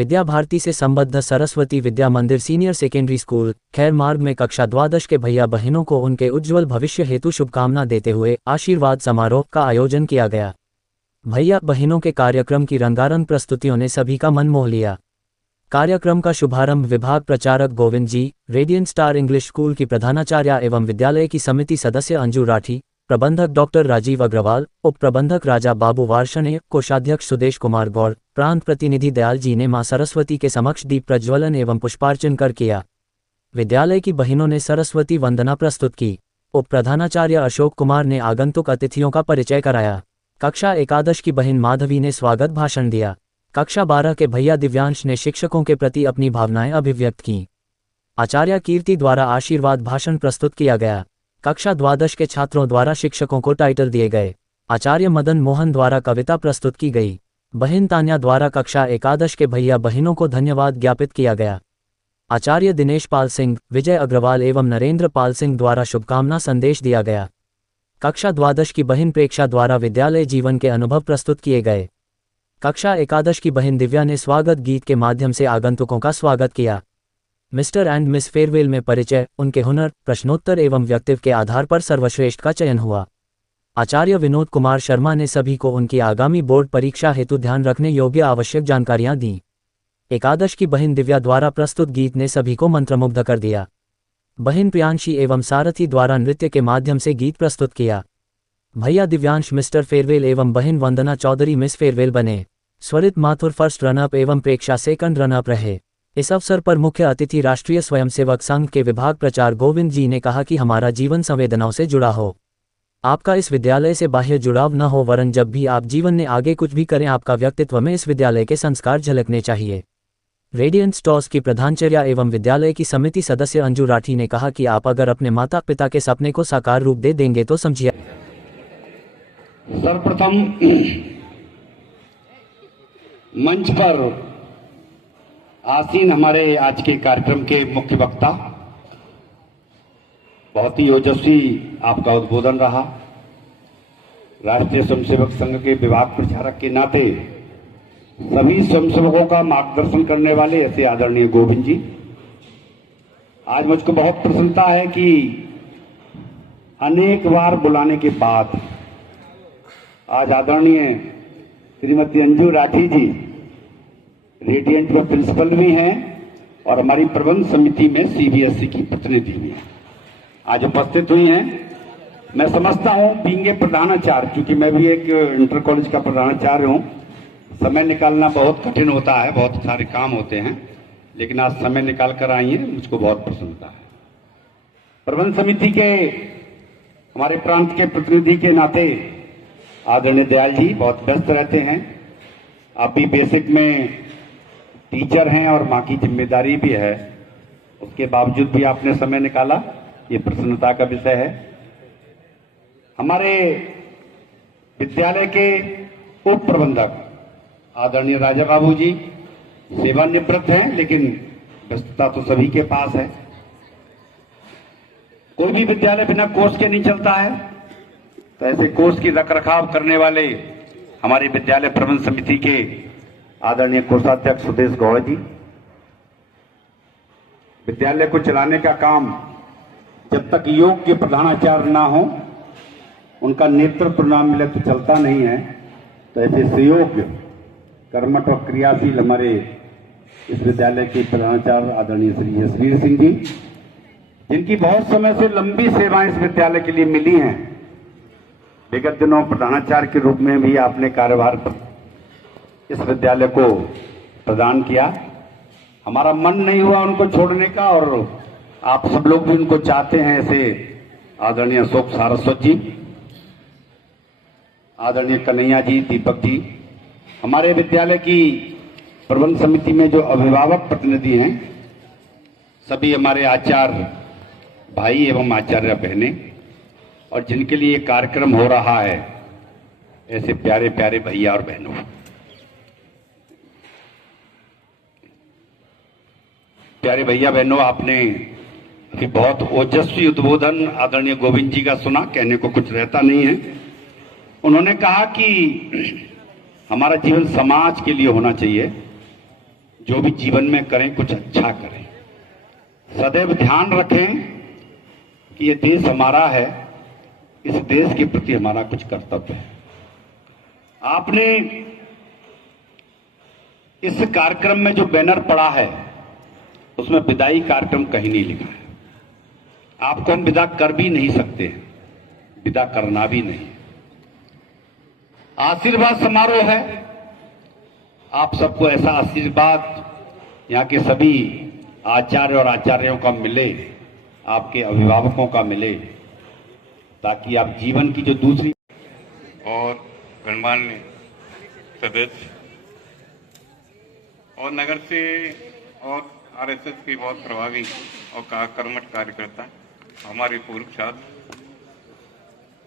विद्या भारती से संबद्ध सरस्वती विद्या मंदिर सीनियर सेकेंडरी स्कूल खैर मार्ग में कक्षा द्वादश के भैया बहनों को उनके उज्ज्वल भविष्य हेतु शुभकामना देते हुए आशीर्वाद समारोह का आयोजन किया गया। भैया बहनों के कार्यक्रम की रंगारंग प्रस्तुतियों ने सभी का मन मोह लिया। कार्यक्रम का शुभारंभ विभाग प्रचारक गोविंद जी, रेडियंट स्टार इंग्लिश स्कूल की प्रधानाचार्य एवं विद्यालय की समिति सदस्य अंजू राठी, प्रबंधक डॉक्टर राजीव अग्रवाल, उप प्रबंधक राजा बाबू वार्षणे, कोषाध्यक्ष सुदेश कुमार गौड़, प्रांत प्रतिनिधि दयाल जी ने मां सरस्वती के समक्ष दीप प्रज्वलन एवं पुष्पार्चन कर किया। विद्यालय की बहनों ने सरस्वती वंदना प्रस्तुत की। उप प्रधानाचार्य अशोक कुमार ने आगंतुक अतिथियों का परिचय कराया। कक्षा एकादश की बहन माधवी ने स्वागत भाषण दिया। कक्षा 12 के भैया दिव्यांश ने शिक्षकों के प्रति अपनी भावनाएं अभिव्यक्त की। आचार्य कीर्ति द्वारा आशीर्वाद भाषण प्रस्तुत किया गया। कक्षा द्वादश के छात्रों द्वारा शिक्षकों को टाइटल दिए गए। आचार्य मदन मोहन द्वारा कविता प्रस्तुत की गई। बहन तान्या द्वारा कक्षा एकादश के भैया बहनों को धन्यवाद ज्ञापित किया गया। आचार्य दिनेश पाल सिंह, विजय अग्रवाल एवं नरेंद्र पाल सिंह द्वारा शुभकामना संदेश दिया गया। कक्षा द्वादश की बहन प्रेक्षा द्वारा विद्यालय जीवन के अनुभव प्रस्तुत किए गए। कक्षा एकादश की बहन दिव्या ने स्वागत गीत के माध्यम से आगंतुकों का स्वागत किया। मिस्टर एंड मिस फेयरवेल में परिचय, उनके हुनर, प्रश्नोत्तर एवं व्यक्तित्व के आधार पर सर्वश्रेष्ठ का चयन हुआ। आचार्य विनोद कुमार शर्मा ने सभी को उनकी आगामी बोर्ड परीक्षा हेतु ध्यान रखने योग्य आवश्यक जानकारियां दी। एकादश की बहन दिव्या द्वारा प्रस्तुत गीत ने सभी को मंत्रमुग्ध कर दिया। बहन प्रियांशी एवं सारथी द्वारा नृत्य के माध्यम से गीत प्रस्तुत किया। भैया दिव्यांश मिस्टर फेयरवेल एवं बहन वंदना चौधरी मिस फेयरवेल बने। स्वरित माथुर फर्स्ट रनअप एवं प्रेक्षा सेकंड रनअप रहे। इस अवसर पर मुख्य अतिथि राष्ट्रीय स्वयंसेवक संघ के विभाग प्रचार गोविंद जी ने कहा कि हमारा जीवन संवेदनाओं से जुड़ा हो। आपका इस विद्यालय से बाह्य जुड़ाव न हो, वरन जब भी आप जीवन में आगे कुछ भी करें, आपका व्यक्तित्व में इस विद्यालय के संस्कार झलकने चाहिए। रेडियंट स्टॉर्स की प्रधानाचार्य एवं विद्यालय की समिति सदस्य अंजू राठी ने कहा कि आप अगर अपने माता पिता के सपने को साकार रूप दे देंगे तो समझिए। सर्वप्रथम मंच पर आसीन हमारे आज के कार्यक्रम के मुख्य वक्ता, बहुत ही ओजस्वी आपका उद्बोधन रहा। राष्ट्रीय स्वयंसेवक संघ के विभाग प्रचारक के नाते सभी स्वयंसेवकों का मार्गदर्शन करने वाले ऐसे आदरणीय गोविंद जी, आज मुझको बहुत प्रसन्नता है कि अनेक बार बुलाने के बाद आज आदरणीय श्रीमती अंजू राठी जी रेडियंट में प्रिंसिपल भी हैं और हमारी प्रबंध समिति में सीबीएसई की प्रतिनिधि भी हैं, आज उपस्थित हुई हैं। मैं समझता हूं बींगे प्रधानाचार्य, क्योंकि मैं भी एक इंटर कॉलेज का प्रधानाचार्य हूं, समय निकालना बहुत कठिन होता है, बहुत सारे काम होते हैं, लेकिन आज समय निकाल कर आई हैं, मुझको बहुत प्रसन्नता है। प्रबंध समिति के हमारे प्रांत के प्रतिनिधि के नाते आदरणीय दयाल जी बहुत व्यस्त रहते हैं। आप भी बेसिक में टीचर हैं और मां की जिम्मेदारी भी है, उसके बावजूद भी आपने समय निकाला, ये प्रसन्नता का विषय है। हमारे विद्यालय के उप प्रबंधक आदरणीय राजा बाबू जी सेवानिवृत्त हैं, लेकिन व्यस्तता तो सभी के पास है। कोई भी विद्यालय बिना कोर्स के नहीं चलता है, तो ऐसे कोर्स की रखरखाव करने वाले हमारे विद्यालय प्रबंध समिति के आदरणीय कोषाध्यक्ष सुदेश गौड़ जी, विद्यालय को चलाने का काम जब तक योग्य प्रधानाचार्य ना हो, उनका नेतृत्व न मिले तो चलता नहीं है। तो ऐसे सुयोग्य, कर्मठ और क्रियाशील हमारे इस विद्यालय के प्रधानाचार्य आदरणीय श्री यशवीर सिंह जी, जिनकी बहुत समय से लंबी सेवाएं इस विद्यालय के लिए मिली हैं। विगत दिनों प्रधानाचार्य के रूप में भी आपने कार्यभार इस विद्यालय को प्रदान किया। हमारा मन नहीं हुआ उनको छोड़ने का, और आप सब लोग भी उनको चाहते हैं। ऐसे आदरणीय अशोक सारस्वत जी, आदरणीय कन्हैया जी, दीपक जी, हमारे विद्यालय की प्रबंध समिति में जो अभिभावक प्रतिनिधि हैं, सभी हमारे आचार्य भाई एवं आचार्य बहनें, और जिनके लिए कार्यक्रम हो रहा है, ऐसे प्यारे प्यारे भैया और बहनों, प्यारे भैया बहनों, आपने अभी बहुत ओजस्वी उद्बोधन आदरणीय गोविंद जी का सुना, कहने को कुछ रहता नहीं है। उन्होंने कहा कि हमारा जीवन समाज के लिए होना चाहिए, जो भी जीवन में करें कुछ अच्छा करें। सदैव ध्यान रखें कि ये देश हमारा है, इस देश के प्रति हमारा कुछ कर्तव्य है। आपने इस कार्यक्रम में जो बैनर पड़ा है उसमें विदाई कार्यक्रम कहीं नहीं लिखा है। आपको हम विदा कर भी नहीं सकते, विदा करना भी नहीं। आशीर्वाद समारोह है, आप सबको ऐसा आशीर्वाद यहाँ के सभी आचार्य और आचार्यों का मिले, आपके अभिभावकों का मिले, ताकि आप जीवन की जो दूसरी और गणमान्य सदस्य और नगर से और आरएसएस के बहुत प्रभावी और कर्मठ कार्यकर्ता, हमारे पूर्व छात्र,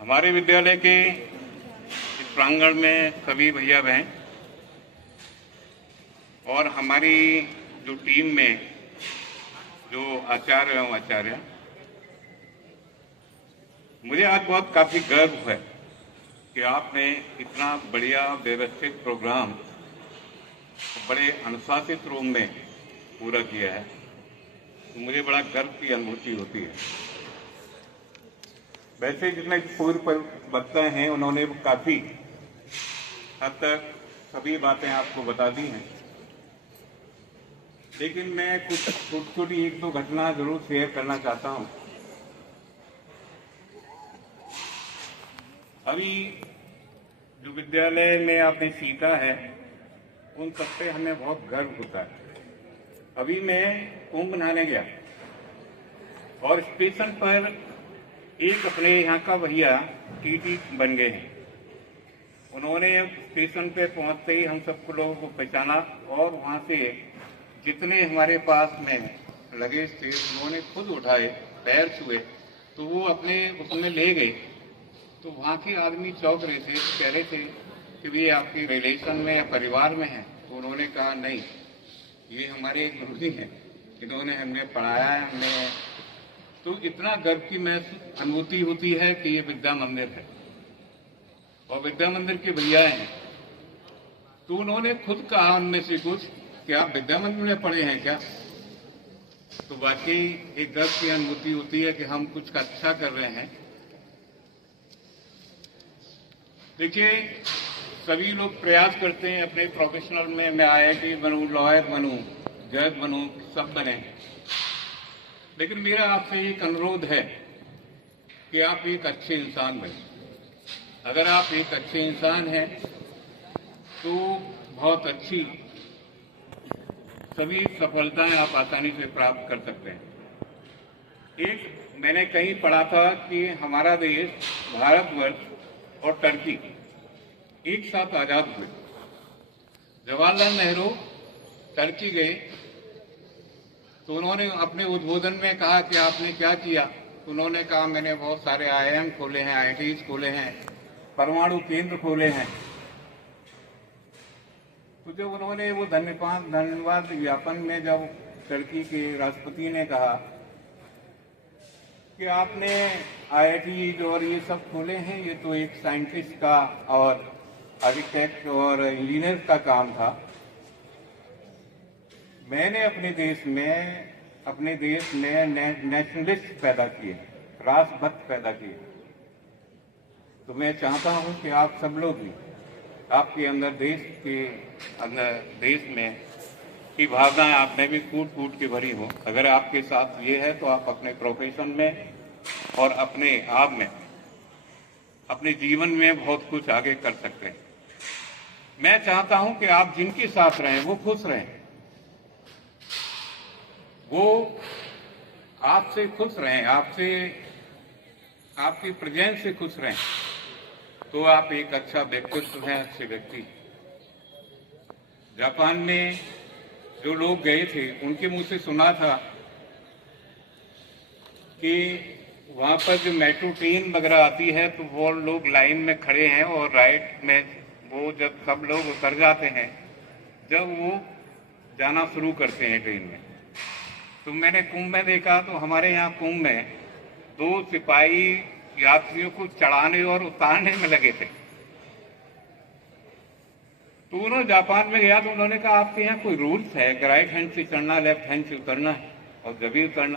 हमारे विद्यालय के इस प्रांगण में सभी भैया बहन और हमारी जो टीम में जो आचार्य एवं आचार्य, मुझे आज बहुत काफी गर्व है कि आपने इतना बढ़िया व्यवस्थित प्रोग्राम बड़े अनुशासित रूप में पूरा किया है। तो मुझे बड़ा गर्व की अनुभूति होती है। वैसे जितने पूर्व वक्ता हैं उन्होंने काफी हद तक सभी बातें आपको बता दी हैं, लेकिन मैं कुछ छोटी एक दो घटना जरूर शेयर करना चाहता हूं। अभी जो विद्यालय में आपने सीखा है उन सब पे हमें बहुत गर्व होता है। अभी मैं कुंभ नहाने गया और स्टेशन पर एक अपने यहाँ का भैया टीटी बन गए हैं। उन्होंने स्टेशन पे पहुंचते ही हम सबको लोगों को पहचाना और वहां से जितने हमारे पास में लगेज थे उन्होंने खुद उठाए, पैर छुए, तो वो अपने उसमें ले गए। तो वहाँ के आदमी चौंक रहे थे, कह रहे थे कि ये आपके रिलेशन में या परिवार में है। तो उन्होंने कहा नहीं, ये हमारे गुरुजी हैं, इन्होंने हमें पढ़ाया है, हमने। तो इतना गर्व की अनुभूति होती है कि ये विद्या मंदिर है और विद्या मंदिर के भैया हैं। तो उन्होंने खुद कहा उनमें से कुछ कि आप विद्या मंदिर में पढ़े हैं क्या। तो वाकई एक गर्व की अनुभूति होती है कि हम कुछ अच्छा कर रहे हैं। देखिए, सभी लोग प्रयास करते हैं अपने प्रोफेशनल में, मैं IIT बनूं, लॉयर बनूं, जज बनूं, सब बने, लेकिन मेरा आपसे एक अनुरोध है कि आप एक अच्छे इंसान बने। अगर आप एक अच्छे इंसान हैं तो बहुत अच्छी सभी सफलताएं आप आसानी से प्राप्त कर सकते हैं। एक मैंने कहीं पढ़ा था कि हमारा देश, भारतवर्ष और टर्की एक साथ आजाद हुए। जवाहरलाल नेहरू टर्की गए तो उन्होंने अपने उद्बोधन में कहा कि आपने क्या किया। तो उन्होंने कहा मैंने बहुत सारे IIM खोले हैं, IITs खोले हैं, परमाणु केंद्र खोले हैं। तो जब उन्होंने वो धन्यवाद ज्ञापन में जब टर्की के राष्ट्रपति ने कहा कि आपने IIT और ये सब खोले हैं, ये तो एक साइंटिस्ट का और आर्किटेक्ट और इंजीनियर का काम था। मैंने अपने देश में नेशनलिस्ट पैदा किए, राष्ट्रभक्त पैदा किए। तो मैं चाहता हूं कि आप सब लोग भी, आपके अंदर देश में की भावनाएं आप में भी कूट कूट के भरी हो। अगर आपके साथ ये है तो आप अपने प्रोफेशन में और अपने आप में, अपने जीवन में बहुत कुछ आगे कर सकते हैं। मैं चाहता हूं कि आप जिनके साथ रहें वो खुश रहें, वो आपसे खुश रहें, आपकी प्रेजेंस से खुश रहें, तो आप एक अच्छा व्यक्तित्व हैं, अच्छे व्यक्ति। जापान में जो लोग गए थे उनके मुंह से सुना था कि वहां पर जो मेट्रो ट्रेन वगैरह आती है तो वो लोग लाइन में खड़े हैं और राइट में वो जब सब लोग उतर जाते हैं, जब वो जाना शुरू करते हैं ट्रेन में। तो मैंने कुंभ में देखा, तो हमारे यहाँ कुंभ में 2 सिपाही यात्रियों को चढ़ाने और उतारने में लगे थे। तो उन्होंने जापान में गया तो उन्होंने कहा आपके यहाँ कोई रूल्स है कि राइट हैंड से चढ़ना लेफ्ट हैंड से उतरना है और जब भी उतरना